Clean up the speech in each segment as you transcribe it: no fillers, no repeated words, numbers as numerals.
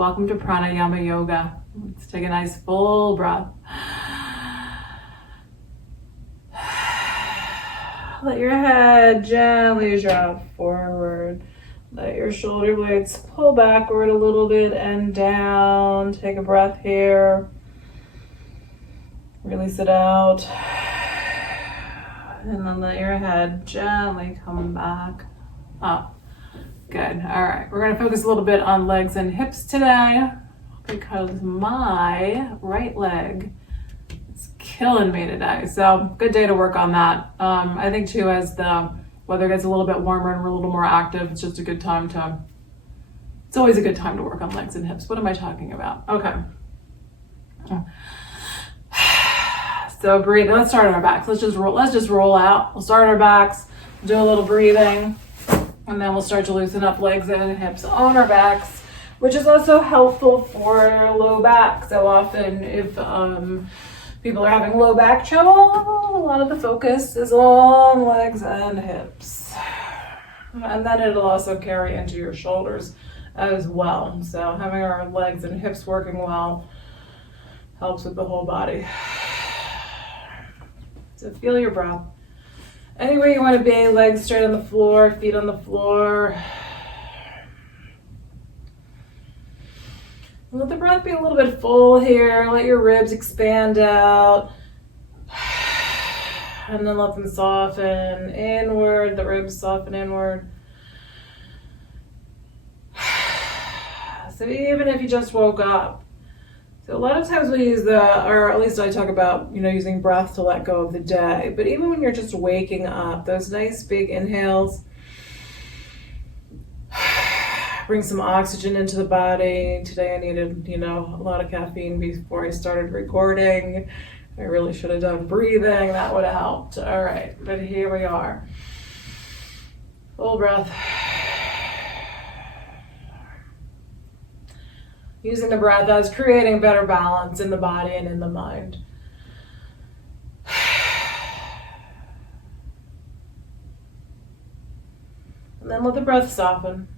Welcome to Pranayama Yoga. Let's take a nice full breath. Let your head gently drop forward. Let your shoulder blades pull backward a little bit and down. Take a breath here. Release it out. And then let your head gently come back up. Good. All right. We're going to focus a little bit on legs and hips today because my right leg is killing me today. So good day to work on that. I think too, as the weather gets a little bit warmer and we're a little more active, it's just a good time it's always a good time to work on legs and hips. What am I talking about? Okay. So breathe. Let's start on our backs. Let's just roll out. We'll start on our backs, do a little breathing, and then we'll start to loosen up legs and hips on our backs, which is also helpful for low back. So often if people are having low back trouble, a lot of the focus is on legs and hips. And then it'll also carry into your shoulders as well. So having our legs and hips working well helps with the whole body. So feel your breath. Anywhere you want to be, legs straight on the floor, feet on the floor. Let the breath be a little bit full here. Let your ribs expand out. And then let them soften inward. The ribs soften inward. So even if you just woke up, so a lot of times we use or at least I talk about, using breath to let go of the day. But even when you're just waking up, those nice big inhales, bring some oxygen into the body. Today I needed, a lot of caffeine before I started recording. I really should have done breathing. That would have helped. All right, but here we are. Full breath. Using the breath as creating better balance in the body and in the mind. And then let the breath soften.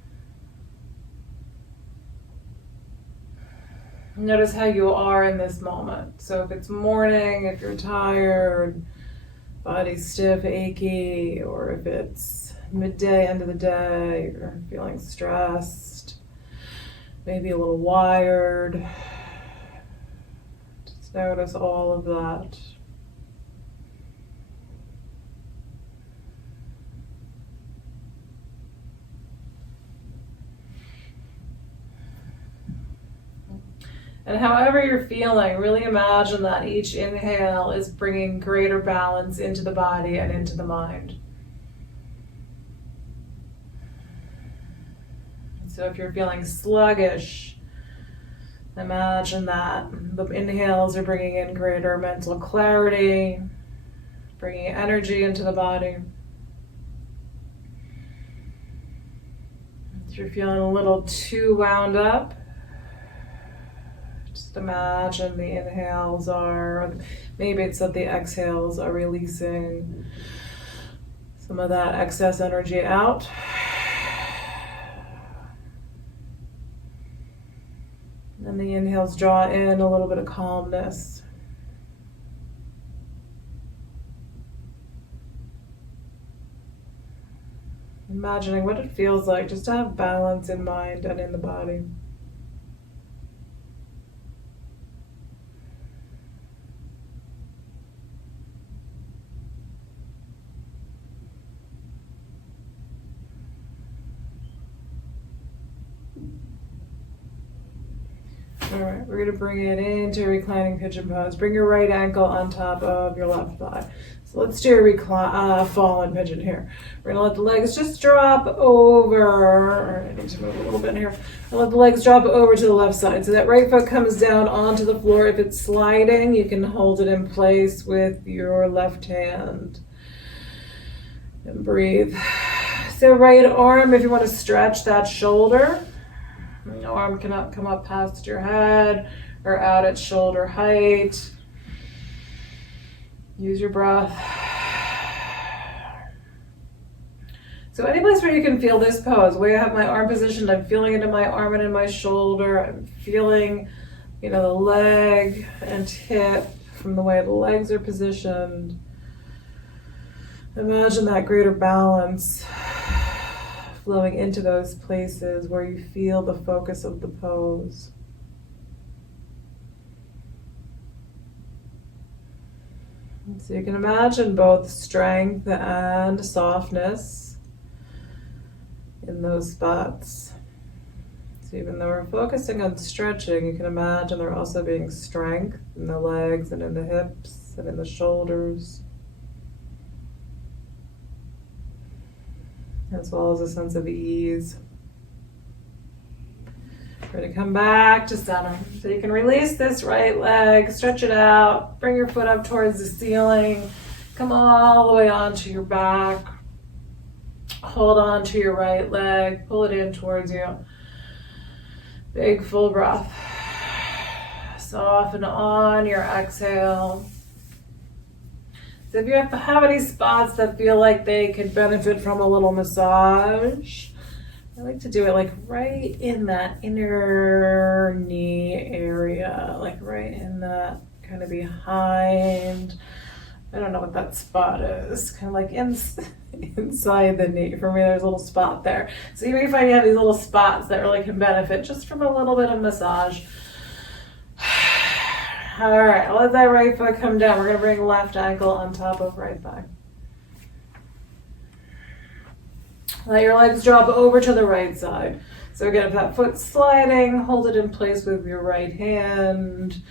Notice how you are in this moment. So if it's morning, if you're tired, body stiff, achy, or if it's midday, end of the day, you're feeling stressed, maybe a little wired. Just notice all of that. And however you're feeling, really imagine that each inhale is bringing greater balance into the body and into the mind. So if you're feeling sluggish, imagine that the inhales are bringing in greater mental clarity, bringing energy into the body. If you're feeling a little too wound up, just imagine the inhales or maybe it's that the exhales are releasing some of that excess energy out. And the inhales draw in a little bit of calmness. Imagining what it feels like just to have balance in mind and in the body. All right, we're gonna bring it into reclining pigeon pose. Bring your right ankle on top of your left thigh. So let's do a fallen pigeon here. We're gonna let the legs just drop over. I need to move a little bit here. And let the legs drop over to the left side. So that right foot comes down onto the floor. If it's sliding, you can hold it in place with your left hand. And breathe. So right arm, if you want to stretch that shoulder. No arm cannot come up past your head or out at shoulder height. Use your breath. So So any place where you can feel this pose, where I have my arm positioned, I'm feeling it in my arm and in my shoulder. I'm feeling, the leg and hip from the way the legs are positioned. Imagine that greater balance flowing into those places where you feel the focus of the pose. So you can imagine both strength and softness in those spots. So even though we're focusing on stretching, you can imagine there also being strength in the legs and in the hips and in the shoulders, as well as a sense of ease. We're going to come back to center. So you can release this right leg, stretch it out, bring your foot up towards the ceiling, come all the way onto your back, hold on to your right leg, pull it in towards you. Big full breath. Soften on your exhale. So if you have any spots that feel like they could benefit from a little massage, I like to do it like right in that inner knee area, like right in that kind of behind. I don't know what that spot is, kind of like inside the knee. For me, there's a little spot there. So you may find you have these little spots that really can benefit just from a little bit of massage. All right, let that right foot come down. We're going to bring left ankle on top of right thigh. Let your legs drop over to the right side. So again, if that foot's sliding, hold it in place with your right hand.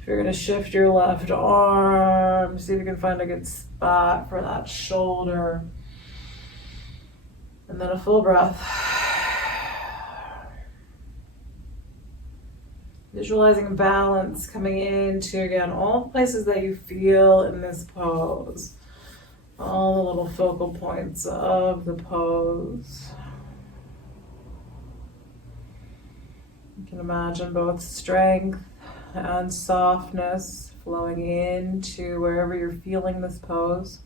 If you're going to shift your left arm, see if you can find a good spot for that shoulder. And then a full breath. Visualizing balance coming into, again, all the places that you feel in this pose. All the little focal points of the pose. You can imagine both strength and softness flowing into wherever you're feeling this pose.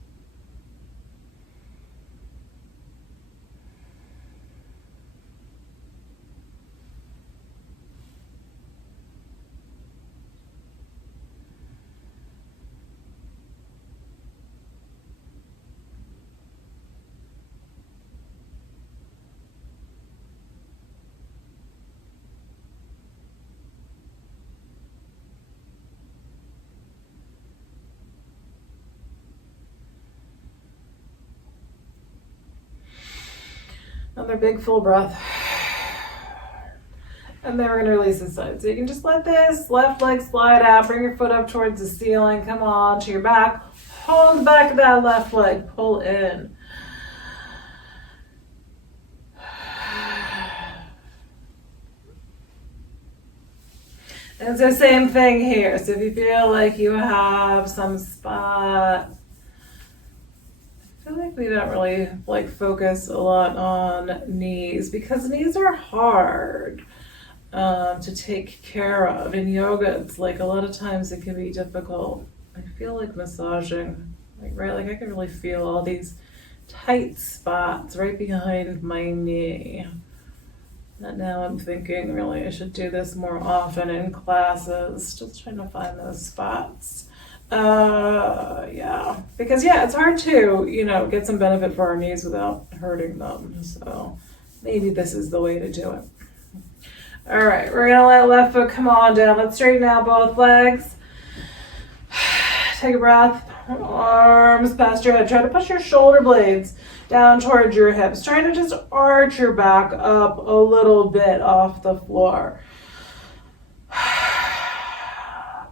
Another big full breath. And then we're going to release this side. So you can just let this left leg slide out. Bring your foot up towards the ceiling. Come on to your back. Hold the back of that left leg. Pull in. And so same thing here. So if you feel like you have some spot, I feel like we don't really focus a lot on knees because knees are hard to take care of. In yoga, it's like a lot of times it can be difficult. I feel like massaging, I can really feel all these tight spots right behind my knee. And now I'm thinking really I should do this more often in classes, just trying to find those spots. Because it's hard to, get some benefit for our knees without hurting them. So maybe this is the way to do it. All right, we're gonna let left foot come on down. Let's straighten out both legs. Take a breath, arms past your head. Try to push your shoulder blades down towards your hips. Trying to just arch your back up a little bit off the floor.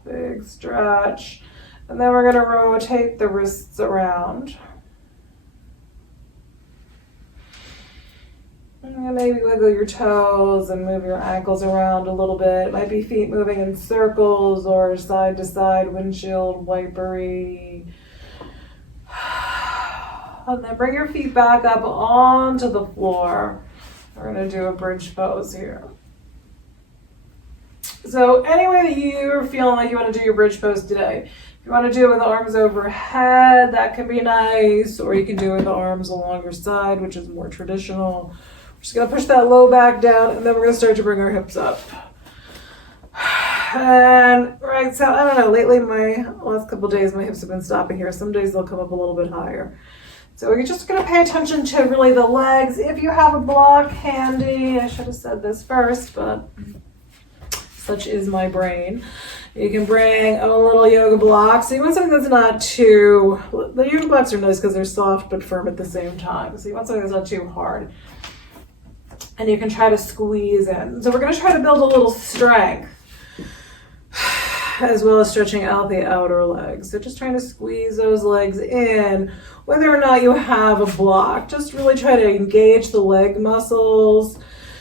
Big stretch. And then we're going to rotate the wrists around. And maybe wiggle your toes and move your ankles around a little bit. It might be feet moving in circles or side to side, windshield wipery. And then bring your feet back up onto the floor. We're going to do a bridge pose here. So any way that you're feeling like you want to do your bridge pose today, If you want to do it with the arms overhead, that can be nice, or you can do it with the arms along your side, which is more traditional. We're just going to push that low back down, and then we're going to start to bring our hips up. And right, so I don't know, lately last couple of days my hips have been stopping here. Some days they'll come up a little bit higher. So we're just going to pay attention to really the legs. If you have a block handy, I should have said this first, but such is my brain. You can bring a little yoga block. So you want something that's not too, the yoga blocks are nice because they're soft but firm at the same time. So you want something that's not too hard. And you can try to squeeze in. So we're going to try to build a little strength, as well as stretching out the outer legs. So just trying to squeeze those legs in, whether or not you have a block. Just really try to engage the leg muscles,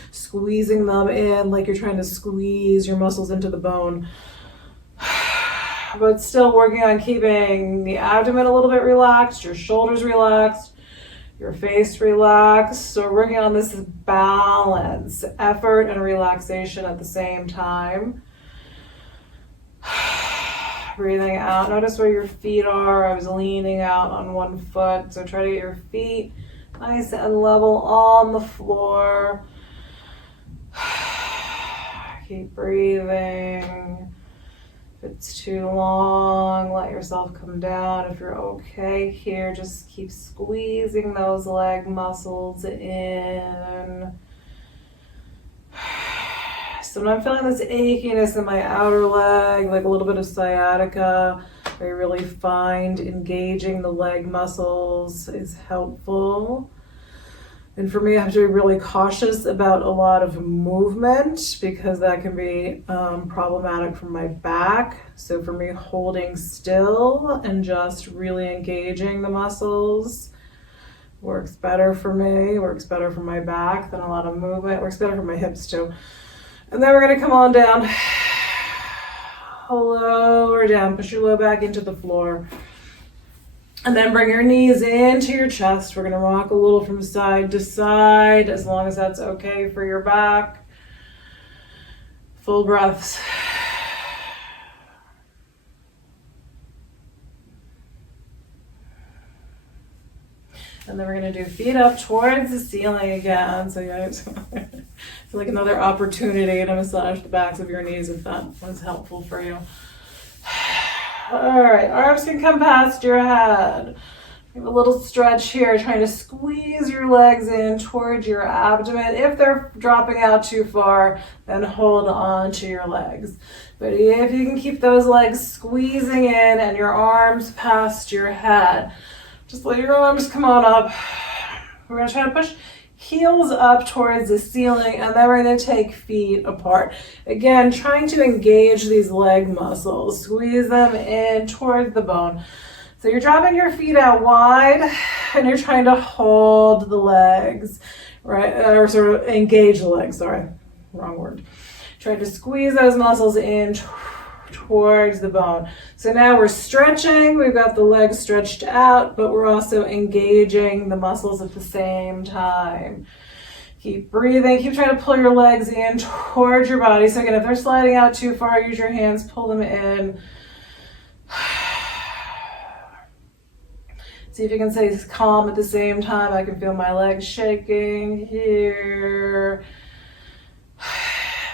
squeezing them in like you're trying to squeeze your muscles into the bone. But still working on keeping the abdomen a little bit relaxed, your shoulders relaxed, your face relaxed. So we're working on this balance, effort and relaxation at the same time. Breathing out. Notice where your feet are. I was leaning out on one foot, so try to get your feet nice and level on the floor. Keep breathing. If it's too long, let yourself come down. If you're okay here, just keep squeezing those leg muscles in. So when I'm feeling this achiness in my outer leg, like a little bit of sciatica, I really find engaging the leg muscles is helpful. And for me, I have to be really cautious about a lot of movement because that can be problematic for my back. So for me, holding still and just really engaging the muscles works better for me, works better for my back than a lot of movement, works better for my hips too. And then we're going to come on down, lower down, push your low back into the floor. And then bring your knees into your chest. We're going to rock a little from side to side, as long as that's okay for your back. Full breaths. And then we're going to do feet up towards the ceiling again. So it's like another opportunity to massage the backs of your knees if that was helpful for you. All right, arms can come past your head. Give a little stretch here, trying to squeeze your legs in towards your abdomen. If they're dropping out too far, then hold on to your legs. But if you can keep those legs squeezing in and your arms past your head, just let your arms come on up. We're going to try to push heels up towards the ceiling, and then we're going to take feet apart. Again, trying to engage these leg muscles. Squeeze them in towards the bone. So you're dropping your feet out wide, and you're trying to hold the legs, right? Or sort of engage the legs, sorry, wrong word. Trying to squeeze those muscles in towards the bone. So now we're stretching, we've got the legs stretched out, but we're also engaging the muscles at the same time. Keep breathing, keep trying to pull your legs in towards your body. So again, if they're sliding out too far, use your hands, pull them in. See if you can stay calm at the same time. I can feel my legs shaking here.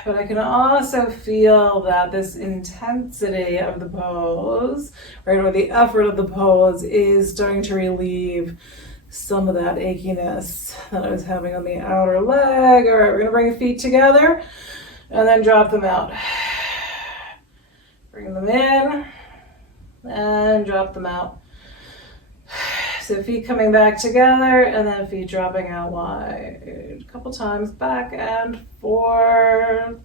But I can also feel that this intensity of the pose, right, or the effort of the pose is starting to relieve some of that achiness that I was having on the outer leg. All right, we're gonna bring the feet together and then drop them out. Bring them in and drop them out. So feet coming back together and then feet dropping out wide. A couple times back and forth.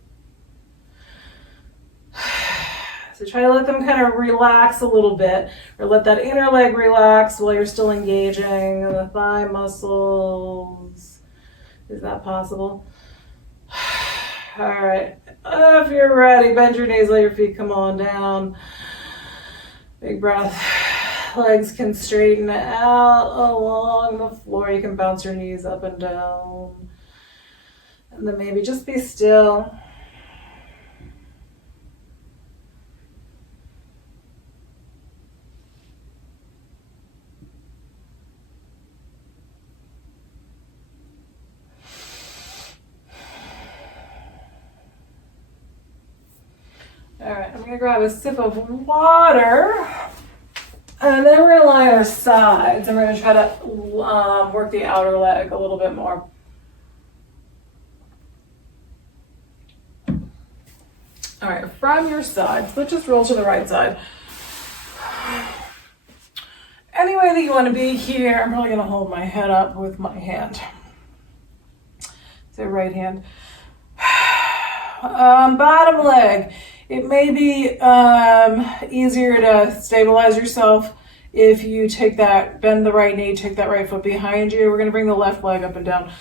So try to let them kind of relax a little bit, or let that inner leg relax while you're still engaging the thigh muscles. Is that possible? All right, if you're ready, bend your knees, let your feet come on down. Big breath. Legs can straighten out along the floor. You can bounce your knees up and down. And then maybe just be still. All right, I'm gonna grab a sip of water, and then we're gonna lie on our sides, and we're gonna try to work the outer leg a little bit more. All right, from your sides, let's just roll to the right side. Any way that you want to be here, I'm probably gonna hold my head up with my hand. So right hand. Bottom leg. It may be easier to stabilize yourself if you bend the right knee, take that right foot behind you. We're gonna bring the left leg up and down.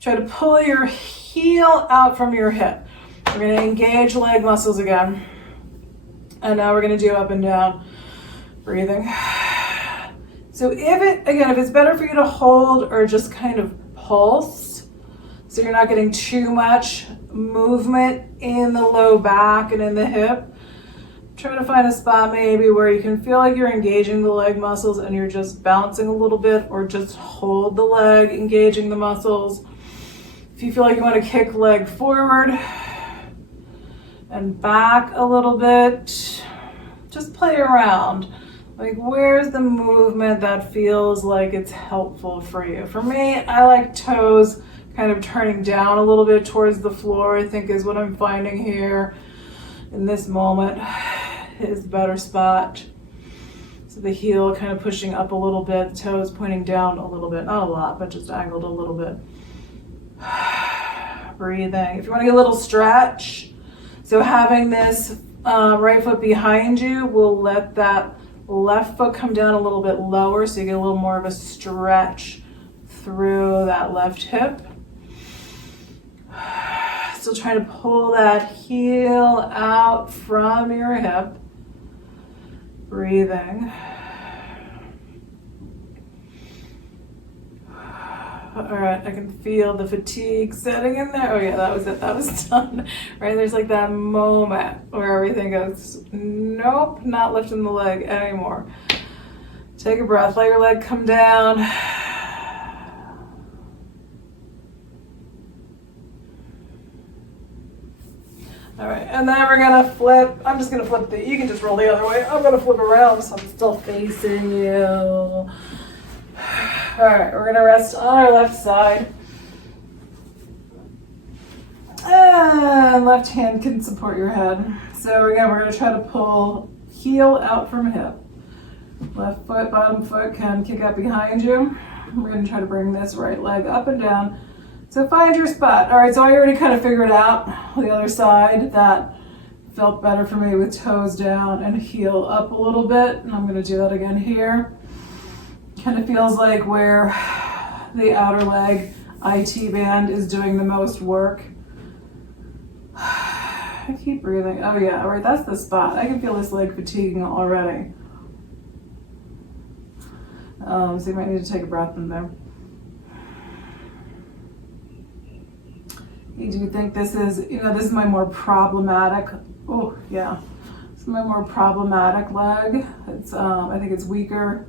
Try to pull your heel out from your hip. We're gonna engage leg muscles again. And now we're gonna do up and down breathing. So if it's better for you to hold or just kind of pulse, so you're not getting too much movement in the low back and in the hip, try to find a spot maybe where you can feel like you're engaging the leg muscles and you're just bouncing a little bit, or just hold the leg, engaging the muscles. If you feel like you want to kick leg forward and back a little bit, just play around. Like, where's the movement that feels like it's helpful for you? For me, I like toes kind of turning down a little bit towards the floor, I think is what I'm finding here in this moment is the better spot. So the heel kind of pushing up a little bit, toes pointing down a little bit, not a lot, but just angled a little bit. Breathing. If you want to get a little stretch, so having this right foot behind you will let that left foot come down a little bit lower, so you get a little more of a stretch through that left hip. Still trying to pull that heel out from your hip. Breathing. All right, I can feel the fatigue setting in there. Oh yeah, that was it, that was done. Right, there's like that moment where everything goes, nope, not lifting the leg anymore. Take a breath, let your leg come down. All right, and then we're gonna flip. I'm just gonna flip you can just roll the other way. I'm gonna flip around so I'm still facing you. All right, we're gonna rest on our left side. And left hand can support your head. So again, we're gonna try to pull heel out from hip. Left foot, bottom foot can kick out behind you. We're gonna try to bring this right leg up and down. So find your spot. All right, so I already kind of figured out the other side. That felt better for me with toes down and heel up a little bit. And I'm gonna do that again here. Kind of feels like where the outer leg IT band is doing the most work. I keep breathing. Oh yeah, all right, that's the spot. I can feel this leg fatiguing already. So you might need to take a breath in there. Do you think this is, this is my more problematic, oh yeah, this is my more problematic leg. It's, I think it's weaker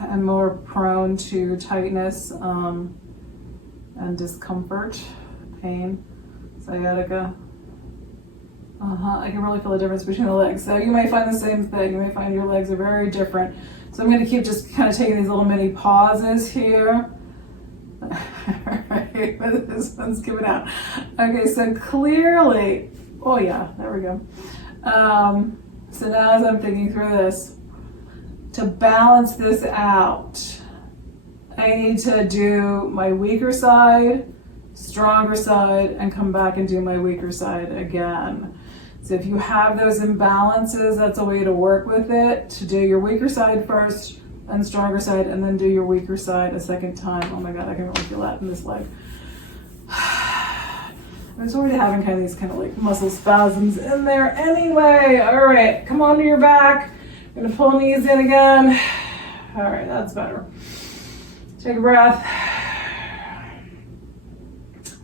and more prone to tightness and discomfort, pain, sciatica. I can really feel the difference between the legs. So you may find the same thing. You may find your legs are very different. So I'm going to keep just kind of taking these little mini pauses here. Right, this one's coming out. Okay, so clearly, oh yeah, there we go. So now as I'm thinking through this, to balance this out, I need to do my weaker side, stronger side, and come back and do my weaker side again. So if you have those imbalances, that's a way to work with it, to do your weaker side first and stronger side, and then do your weaker side a second time. Oh my God, I can really feel that in this leg. I was already having kind of these kind of like muscle spasms in there anyway. All right, come onto your back. I'm gonna pull knees in again. All right, that's better. Take a breath.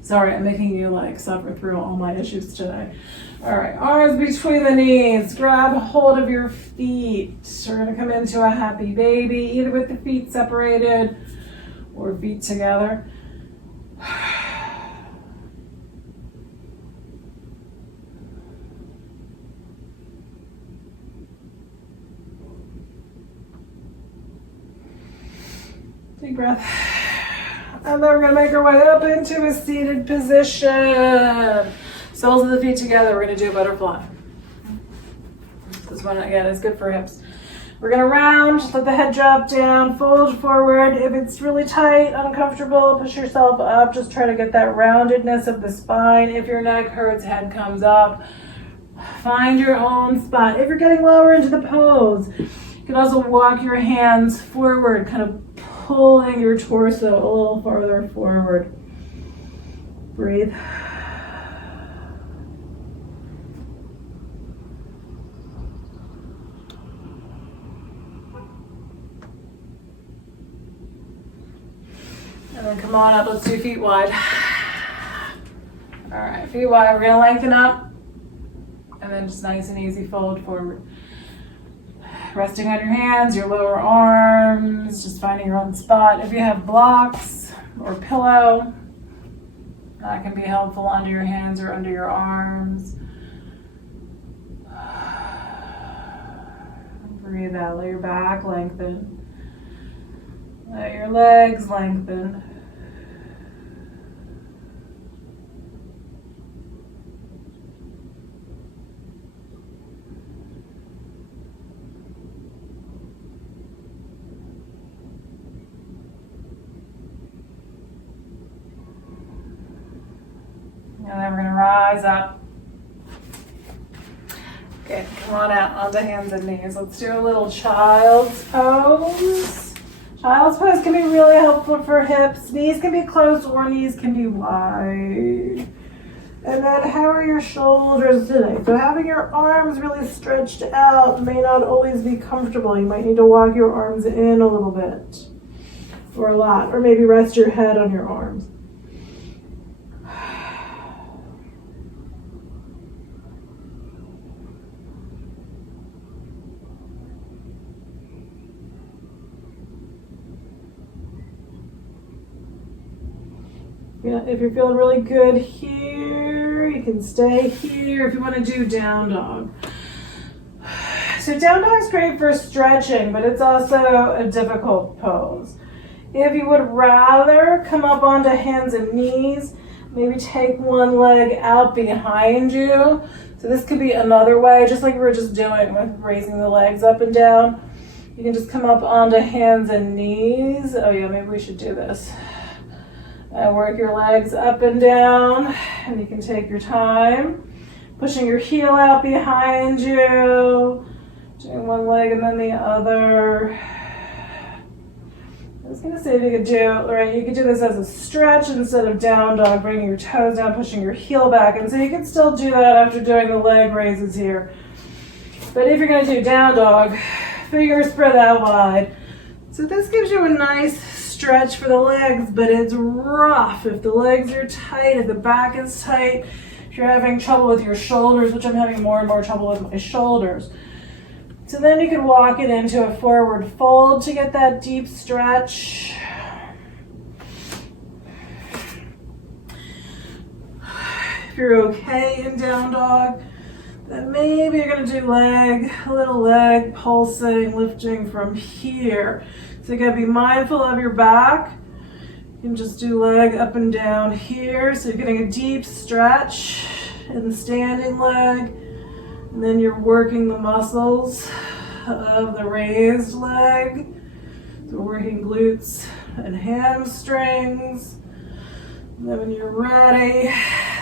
Sorry, I'm making you like suffer through all my issues today. All right, arms between the knees. Grab hold of your feet. We're gonna come into a happy baby, either with the feet separated or feet together. Deep breath. And then we're going to make our way up into a seated position. Soles of the feet together. We're going to do a butterfly. This one, again, is good for hips. We're going to round, let the head drop down, fold forward. If it's really tight, uncomfortable, push yourself up. Just try to get that roundedness of the spine. If your neck hurts, head comes up. Find your own spot. If you're getting lower into the pose, you can also walk your hands forward, kind of pulling your torso a little farther forward. Breathe. And then come on up, let's do feet wide. All right, feet wide, we're gonna lengthen up. And then just nice and easy fold forward. Resting on your hands, your lower arms, just finding your own spot. If you have blocks or pillow, that can be helpful under your hands or under your arms. Breathe out, let your back lengthen. Let your legs lengthen. And then we're going to rise up. Okay, come on out onto hands and knees. Let's do a little child's pose. Child's pose can be really helpful for hips. Knees can be closed or knees can be wide. And then how are your shoulders today? So having your arms really stretched out may not always be comfortable. You might need to walk your arms in a little bit or a lot, or maybe rest your head on your arms. If you're feeling really good here, you can stay here. If you want to do down dog. So down dog is great for stretching, but it's also a difficult pose. If you would rather come up onto hands and knees, maybe take one leg out behind you. So this could be another way, just like we were just doing with raising the legs up and down. You can just come up onto hands and knees. Oh yeah, maybe we should do this. And work your legs up and down, and you can take your time. Pushing your heel out behind you, doing one leg and then the other. I was gonna say if you could do, right, you could do this as a stretch instead of down dog, bringing your toes down, pushing your heel back. And so you can still do that after doing the leg raises here. But if you're gonna do down dog, fingers spread out wide. So this gives you a nice stretch for the legs, but it's rough if the legs are tight, if the back is tight, if you're having trouble with your shoulders, which I'm having more and more trouble with my shoulders. So then you can walk it into a forward fold to get that deep stretch. If you're okay in down dog, then maybe you're gonna do a little leg pulsing, lifting from here. So you gotta be mindful of your back. You can just do leg up and down here. So you're getting a deep stretch in the standing leg. And then you're working the muscles of the raised leg. So we're working glutes and hamstrings. And then when you're ready,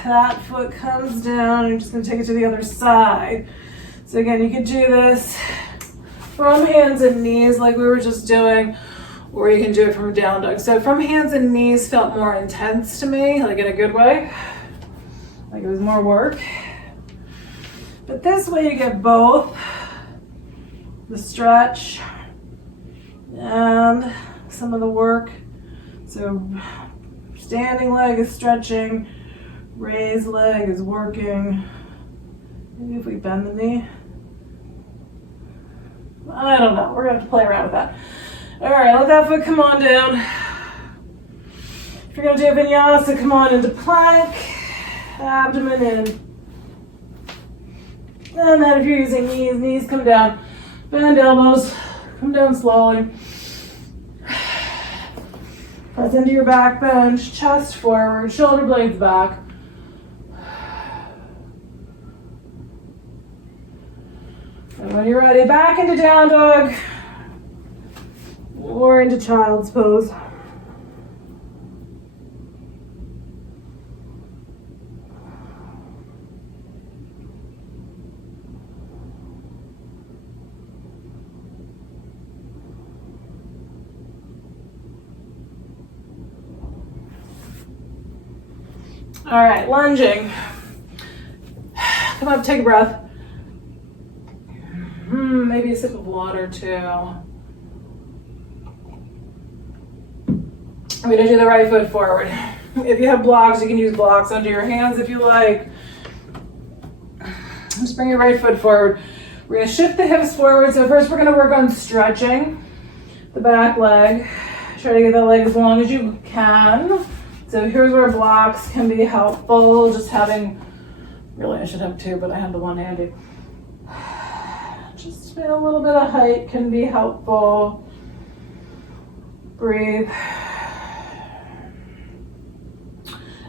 that foot comes down and you're just gonna take it to the other side. So again, you could do this from hands and knees like we were just doing, or you can do it from down dog. So from hands and knees felt more intense to me, like in a good way, like it was more work. But this way you get both the stretch and some of the work. So standing leg is stretching, raised leg is working. Maybe if we bend the knee. I don't know, we're gonna have to play around with that. All right, let that foot come on down. If you're gonna do a vinyasa, come on into plank, abdomen in. And then if you're using knees come down. Bend elbows, come down slowly. Press into your back bench, chest forward, shoulder blades back. And when you're ready, back into down dog or into child's pose. All right, lunging. Come up, take a breath. Maybe a sip of water too. I'm gonna do the right foot forward. If you have blocks, you can use blocks under your hands if you like. Just bring your right foot forward. We're gonna shift the hips forward. So first we're gonna work on stretching the back leg. Try to get the leg as long as you can. So here's where blocks can be helpful. Just having, really I should have two, but I have the one handy. Just a little bit of height can be helpful. Breathe.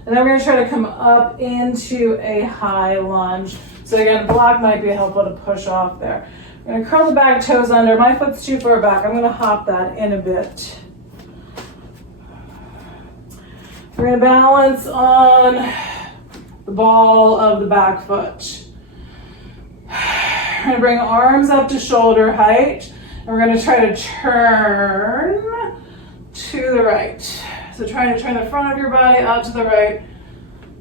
And then we're gonna try to come up into a high lunge. So again, block might be helpful to push off there. I'm gonna curl the back toes under. My foot's too far back. I'm gonna hop that in a bit. We're gonna balance on the ball of the back foot. We're gonna bring arms up to shoulder height, and we're gonna try to turn to the right. So trying to turn the front of your body out to the right,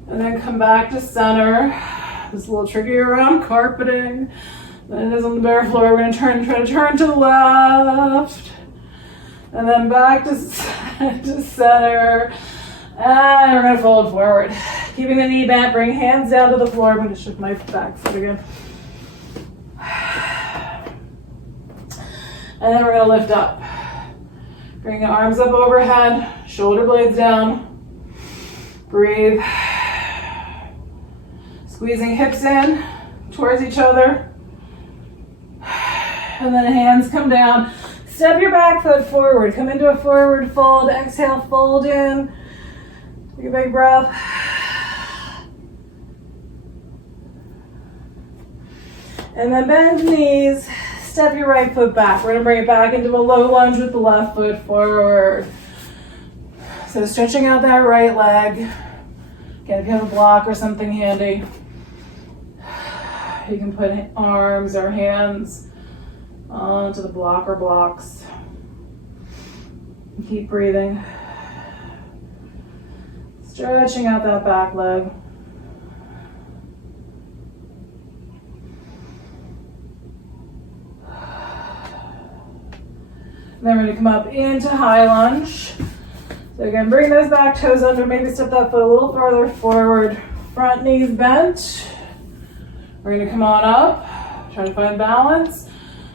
and then come back to center. This is a little trickier around carpeting than it is on the bare floor. We're gonna try to turn to the left, and then back to center. And we're gonna fold forward. Keeping the knee bent, bring hands down to the floor. I'm gonna shift my back foot again. And then we're gonna lift up. Bring the arms up overhead, shoulder blades down. Breathe. Squeezing hips in towards each other. And then hands come down. Step your back foot forward. Come into a forward fold. Exhale, fold in. Take a big breath. And then bend the knees. Step your right foot back. We're gonna bring it back into a low lunge with the left foot forward. So stretching out that right leg. Again, if you have a block or something handy, you can put arms or hands onto the block or blocks. Keep breathing. Stretching out that back leg. And then we're gonna come up into high lunge. So again, bring those back toes under, maybe step that foot a little farther forward. Front knees bent. We're gonna come on up, try to find balance.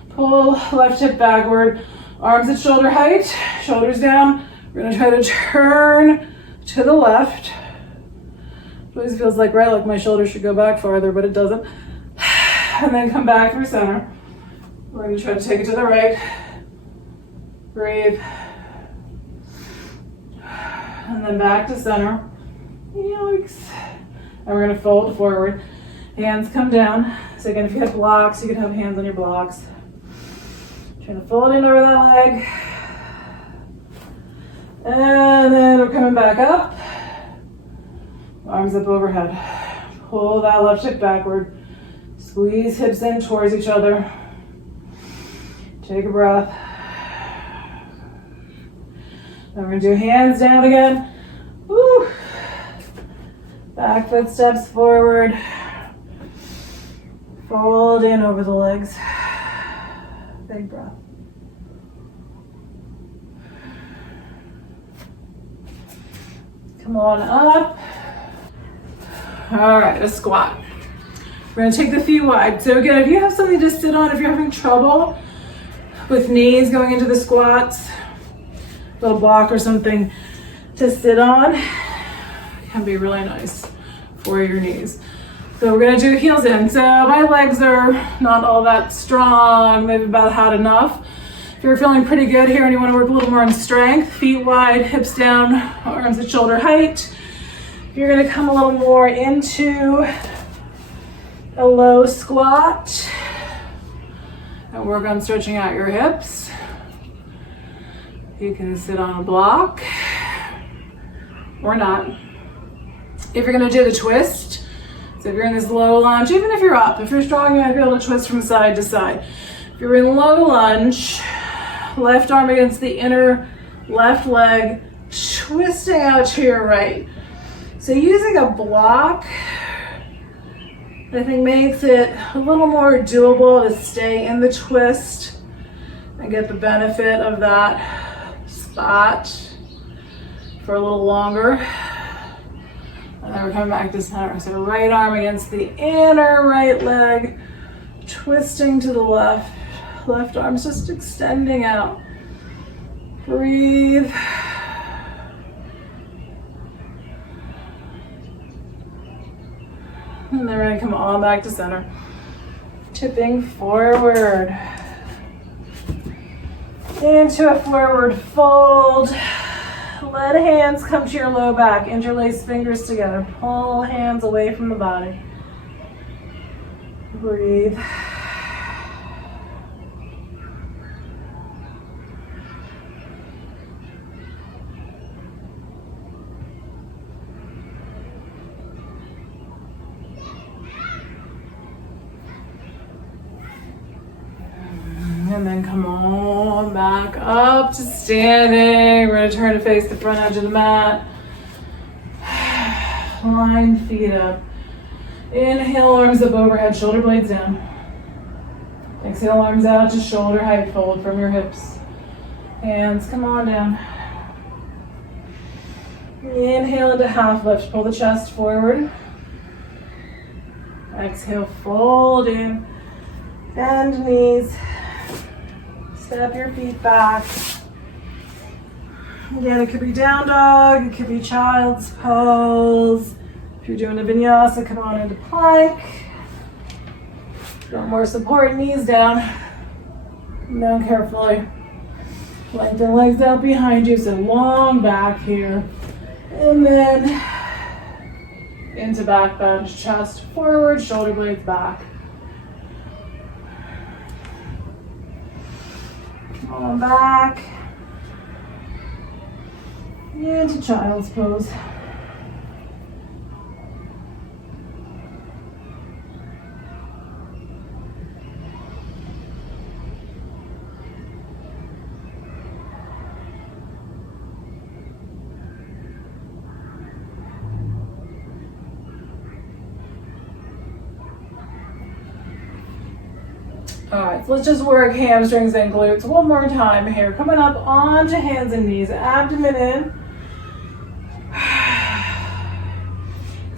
Pull left hip backward, arms at shoulder height, shoulders down. We're gonna try to turn to the left. It always feels like right, like my shoulders should go back farther, but it doesn't. And then come back through center. We're gonna try to take it to the right. Breathe. And then back to center. Yikes. And we're gonna fold forward. Hands come down. So again, if you have blocks, you can have hands on your blocks. Trying to fold in over that leg. And then we're coming back up. Arms up overhead. Pull that left hip backward. Squeeze hips in towards each other. Take a breath. Then we're gonna do hands down again. Woo. Back foot steps forward. Fold in over the legs. Big breath. Come on up. All right, a squat. We're gonna take the feet wide. So again, if you have something to sit on, if you're having trouble with knees going into the squats, a little block or something to sit on can be really nice for your knees. So we're gonna do heels in. So my legs are not all that strong. They've about had enough. If you're feeling pretty good here and you want to work a little more on strength, feet wide, hips down, arms at shoulder height, you're going to come a little more into a low squat and work on stretching out your hips. You can sit on a block or not. If you're going to do the twist, so if you're in this low lunge, even if you're up, if you're strong, you might be able to twist from side to side. If you're in low lunge, left arm against the inner left leg, twisting out to your right. So using a block, I think makes it a little more doable to stay in the twist and get the benefit of that spot for a little longer. And then we're coming back to center. So right arm against the inner right leg, twisting to the left. Left arm's just extending out. Breathe. And then we're gonna come on back to center. Tipping forward. Into a forward fold. Let hands come to your low back. Interlace fingers together. Pull hands away from the body. Breathe. And then come on back up to standing. We're going to turn to face the front edge of the mat. Line feet up. Inhale, arms up overhead, shoulder blades down. Exhale, arms out to shoulder height fold from your hips. Hands come on down. Inhale into half lift. Pull the chest forward. Exhale, fold in. Bend knees. Step your feet back. Again, it could be down dog, it could be child's pose. If you're doing a vinyasa, come on into plank. If you want more support, knees down. Down carefully. Lengthen legs out behind you, so long back here. And then into back bend, chest forward, shoulder blades back. On back into child's pose. All right, so let's just work hamstrings and glutes one more time here. Coming up onto hands and knees, abdomen in.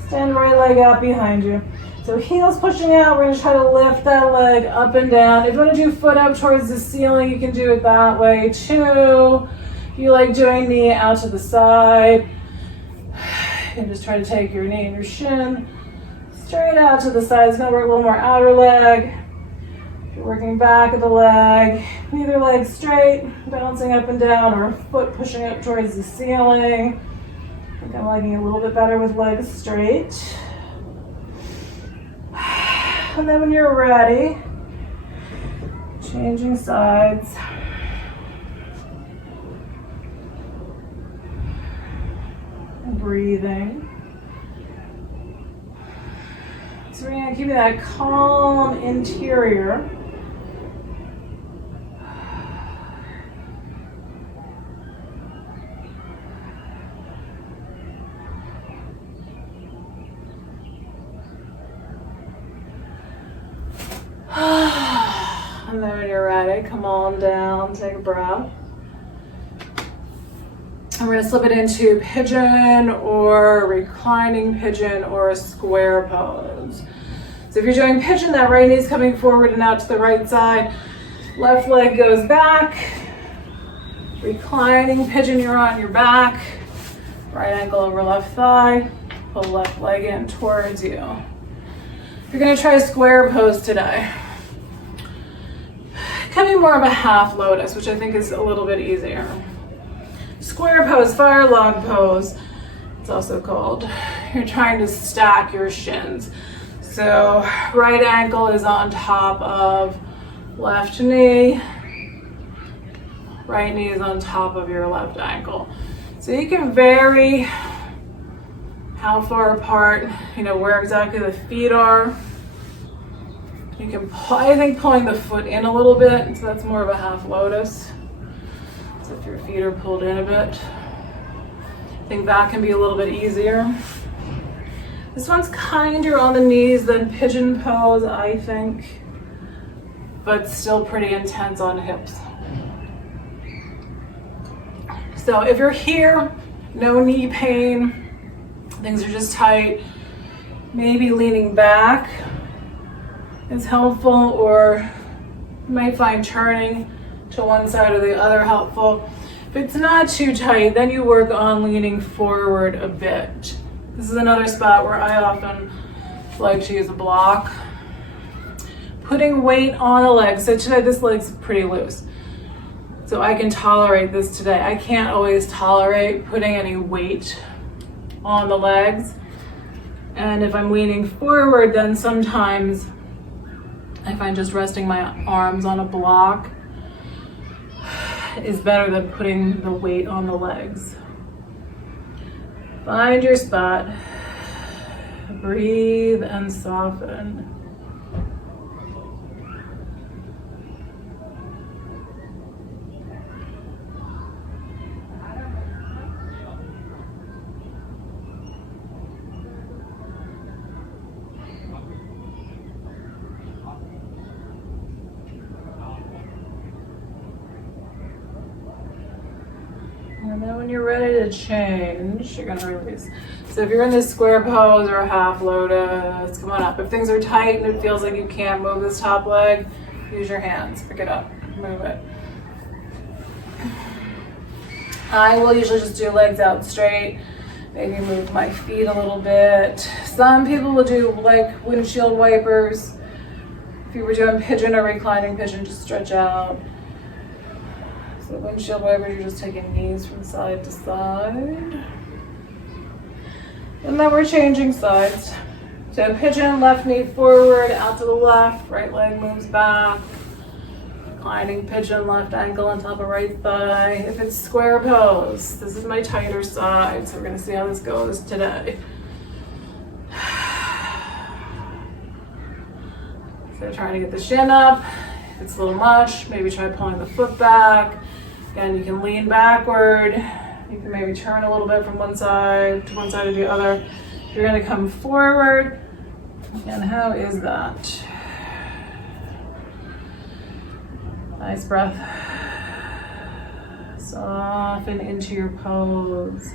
Stand right leg out behind you. So heels pushing out, we're gonna try to lift that leg up and down. If you wanna do foot up towards the ceiling, you can do it that way too. If you like doing knee out to the side, you can just try to take your knee and your shin straight out to the side. It's gonna work a little more outer leg. Working back of the leg, either leg straight, bouncing up and down, or foot pushing up towards the ceiling. I think I'm liking it a little bit better with legs straight. And then when you're ready, changing sides. Breathing. So we're going to keep that calm interior. And then when you're ready, come on down, take a breath. And we're gonna slip it into pigeon or reclining pigeon or a square pose. So if you're doing pigeon, that right knee is coming forward and out to the right side. Left leg goes back. Reclining pigeon, you're on your back. Right ankle over left thigh. Pull left leg in towards you. You're gonna try a square pose today. can be more of a half lotus, which I think is a little bit easier. Square pose, fire log pose, it's also called. You're trying to stack your shins. So right ankle is on top of left knee. Right knee is on top of your left ankle. So you can vary how far apart, where exactly the feet are. You can, I think pulling the foot in a little bit, so that's more of a half lotus. So if your feet are pulled in a bit, I think that can be a little bit easier. This one's kinder on the knees than pigeon pose, I think, but still pretty intense on hips. So if you're here, no knee pain, things are just tight, maybe leaning back is helpful, or you might find turning to one side or the other helpful. If it's not too tight, then you work on leaning forward a bit. This is another spot where I often like to use a block. Putting weight on the legs. So today this leg's pretty loose, so I can tolerate this today. I can't always tolerate putting any weight on the legs. And if I'm leaning forward, then sometimes I find just resting my arms on a block is better than putting the weight on the legs. Find your spot, breathe and soften. And then when you're ready to change, you're gonna release. So if you're in this square pose or a half lotus, come on up. If things are tight and it feels like you can't move this top leg, use your hands, pick it up, move it. I will usually just do legs out straight, maybe move my feet a little bit. Some people will do like windshield wipers. If you were doing pigeon or reclining pigeon, just stretch out. So windshield wipers, you're just taking knees from side to side. And then we're changing sides. So pigeon, left knee forward, out to the left, right leg moves back. Reclining pigeon, left ankle on top of right thigh. If it's square pose, this is my tighter side, so we're gonna see how this goes today. So trying to get the shin up. If it's a little much, maybe try pulling the foot back. Again, you can lean backward. You can maybe turn a little bit from one side to the other. You're gonna come forward. And how is that? Nice breath. Soften into your pose.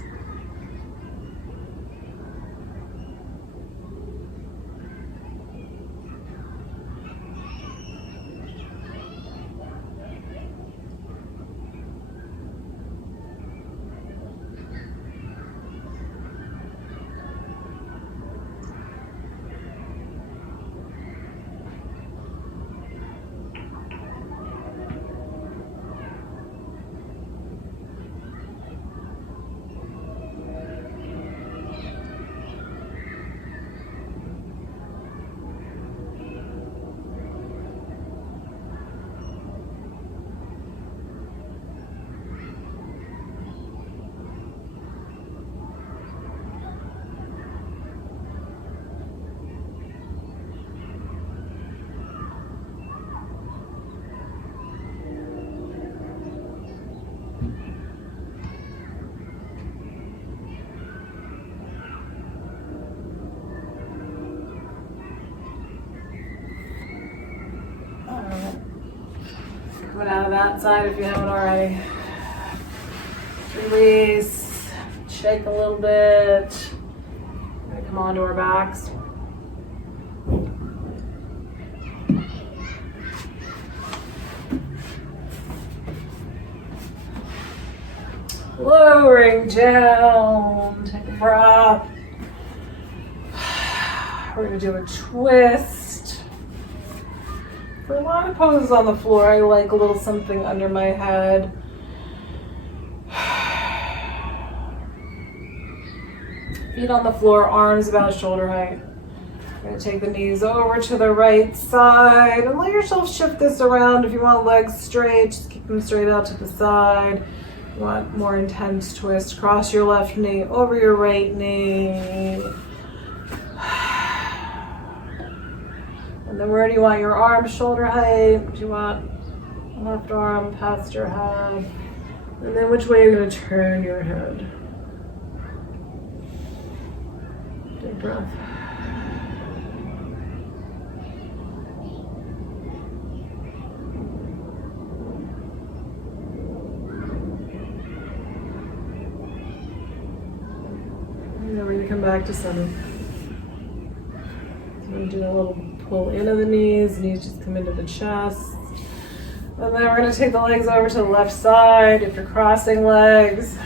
Coming out of that side if you haven't already. Release, shake a little bit. We're gonna come onto our backs. Lowering down, take a breath. We're gonna do a twist. For a lot of poses on the floor, I like a little something under my head. Feet on the floor, arms about shoulder height. You're going to take the knees over to the right side and let yourself shift this around. If you want legs straight, just keep them straight out to the side. If you want more intense twist, cross your left knee over your right knee. And then where do you want your arms shoulder height? Do you want left arm past your head? And then which way are you going to turn your head? Deep breath. And then we're going to come back to center. So we're going to do a little pull into the knees just come into the chest. And then we're going to take the legs over to the left side. If you're crossing legs,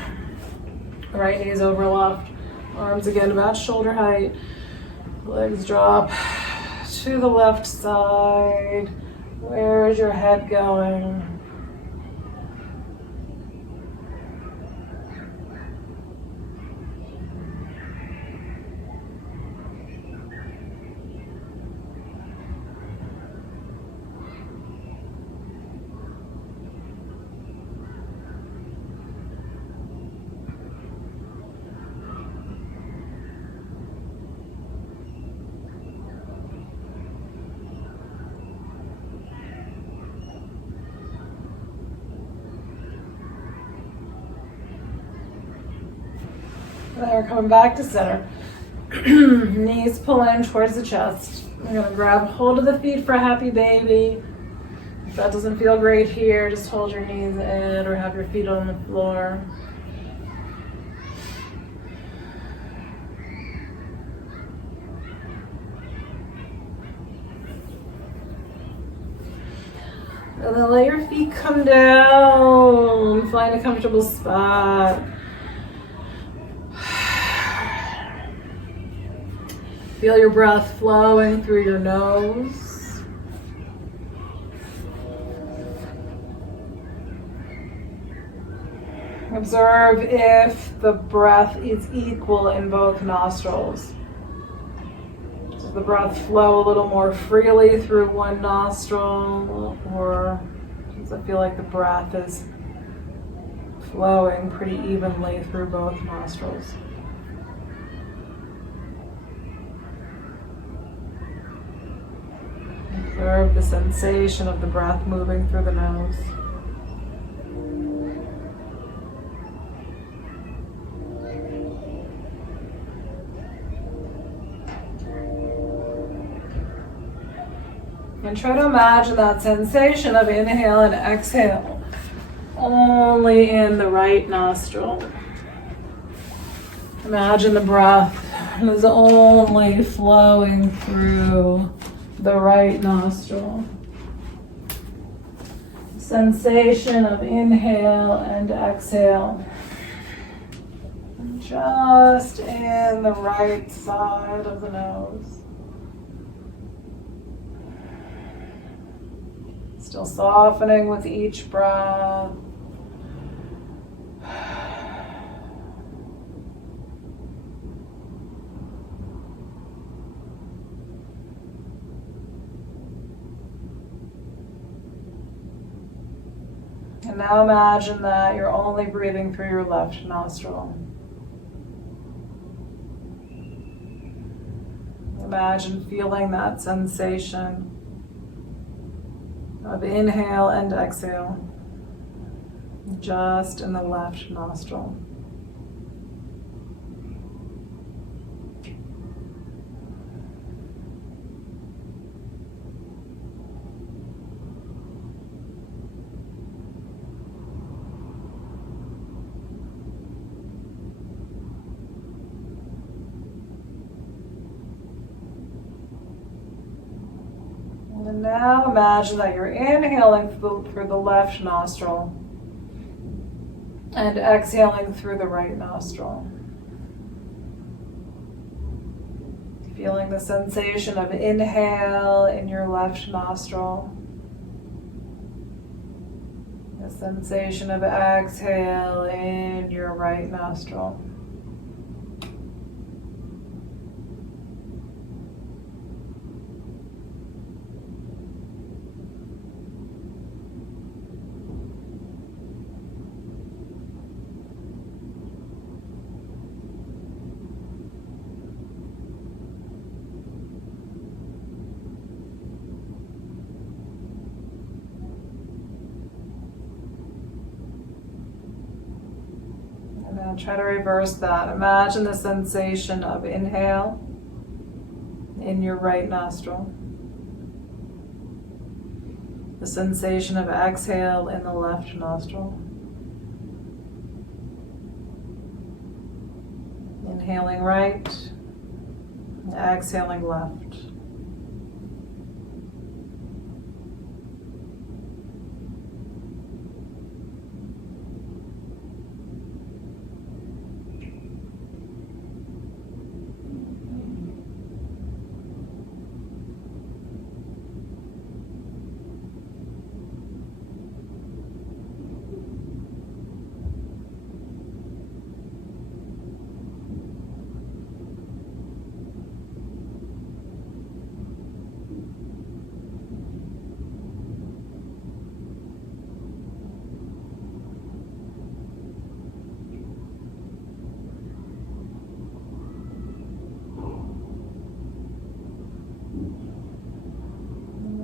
right knees over left. Arms again about shoulder height. Legs drop to the left side. Where is your head going? Now we're coming back to center. Knees pull in towards the chest. We're going to grab hold of the feet for a happy baby. If that doesn't feel great here, just hold your knees in or have your feet on the floor. And then let your feet come down. Find a comfortable spot. Feel your breath flowing through your nose. Observe if the breath is equal in both nostrils. Does the breath flow a little more freely through one nostril, or does it feel like the breath is flowing pretty evenly through both nostrils? Observe the sensation of the breath moving through the nose. And try to imagine that sensation of inhale and exhale only in the right nostril. Imagine the breath is only flowing through the right nostril. Sensation of inhale and exhale. Just in the right side of the nose. Still softening with each breath. And now imagine that you're only breathing through your left nostril. Imagine feeling that sensation of inhale and exhale just in the left nostril. And now imagine that you're inhaling through the left nostril and exhaling through the right nostril. Feeling the sensation of inhale in your left nostril The sensation of exhale in your right nostril. Now try to reverse that. Imagine the sensation of inhale in your right nostril. The sensation of exhale in the left nostril. Inhaling right, exhaling left.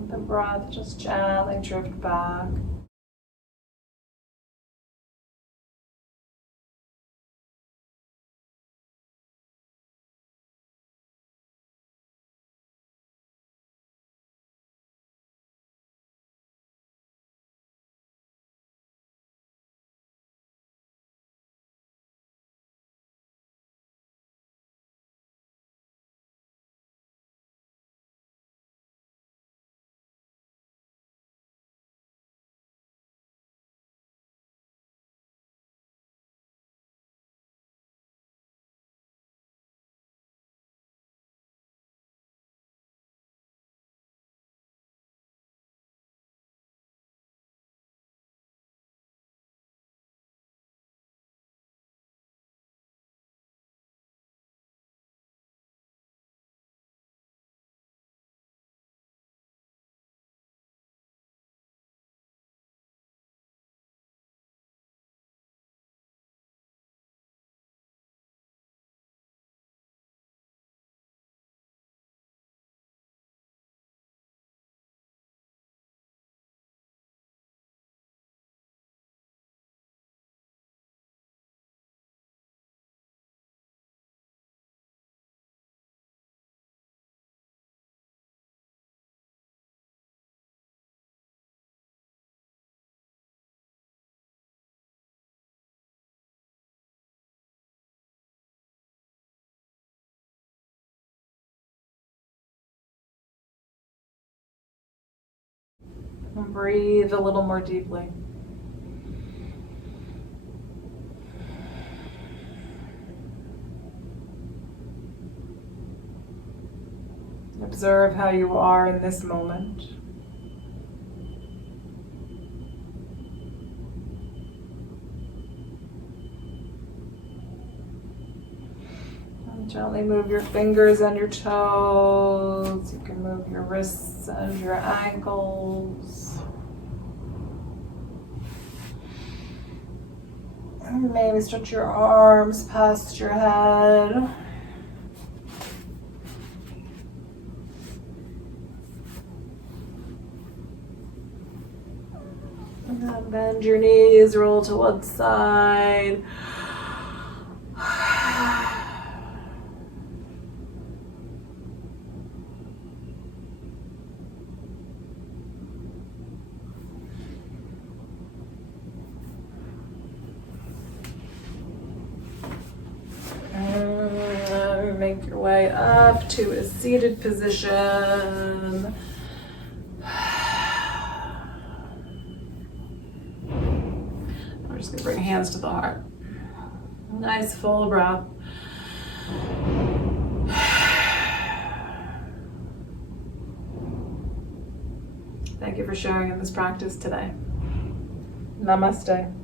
The breath just gently drift back. And breathe a little more deeply. Observe how you are in this moment. And gently move your fingers and your toes. You can move your wrists and your ankles. And maybe stretch your arms past your head. And then bend your knees, roll to one side. Make your way up to a seated position. We're just gonna bring hands to the heart. Nice full breath. Thank you for sharing in this practice today. Namaste.